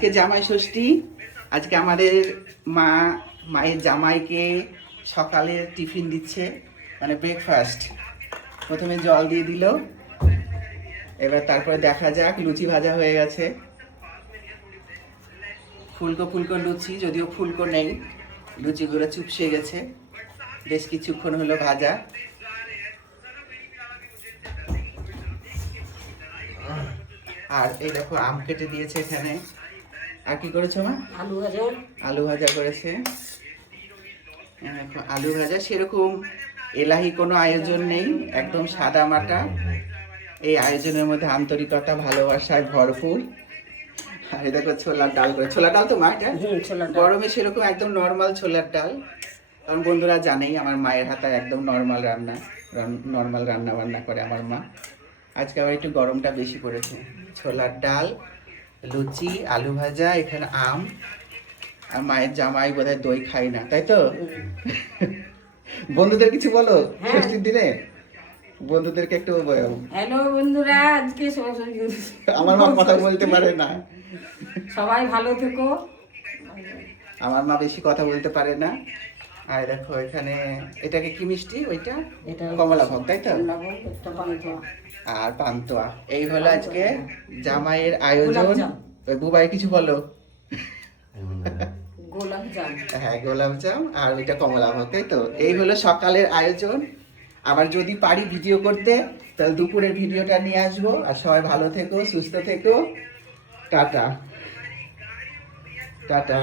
আজকে জামাই ষষ্ঠী। আজকে আমাদের মায়ের জামাইকে সকালে টিফিন দিচ্ছে, মানে ব্রেকফাস্ট। প্রথমে জল দিয়ে দিল, এবার তারপরে দেখা যাক। লুচি ভাজা হয়ে গেছে, ফুলকো ফুলকো লুচি, যদিও ফুলকো নেই, লুচিগুলো চুপসে গেছে, বেশ কিছুক্ষণ হলো ভাজা। আর এই দেখো আম কেটে দিয়েছে এখানে। আর কি করেছো মা? আলু ভাজা। আলু ভাজা করেছে। আলু ভাজা, সেরকম এলাহি কোনো আয়োজন নেই, একদম সাদা মাটা। এই আয়োজনের মধ্যে আন্তরিকতা, ভালোবাসায় ভরপুর। আর এই দেখো ছোলার ডাল করে, ছোলার ডাল তো মা এটা গরমে সেরকম একদম নর্মাল ছোলার ডাল। কারণ বন্ধুরা জানেই আমার মায়ের হাতে একদম নর্মাল রান্না বান্না করে আমার মা। আজকে আবার একটু গরমটা বেশি পড়েছে। ছোলার ডাল, লুচি, আলু ভাজা, এখানে আম। আর মায়ের জামাই বোধহয় দই খাই না, তাই তো? বন্ধুদের কিছু বলো ষষ্ঠীর দিনে, বন্ধুদেরকে একটু হ্যালো বন্ধুরা, আজকে আমার মা কথা বলতে পারে না, সবাই ভালো থেকো। আমার মা বেশি কথা বলতে পারে না। আর দেখো এখানে এটাকে কি মিষ্টি, ওইটা কমলা ভোগ, তাই তো? আর পান্তুয়া। এই হলো আজকে জামাইয়ের আয়োজন। ওই বুবাই কিছু বলো। হ্যাঁ, গোলাপজাম আর ওইটা কমলা ভোগ, তাই তো? এই হলো সকালের আয়োজন। আবার যদি পারি ভিডিও করতে, তাহলে দুপুরের ভিডিওটা নিয়ে আসবো। আর সবাই ভালো থেকো, সুস্থ থেকো। Tata tata.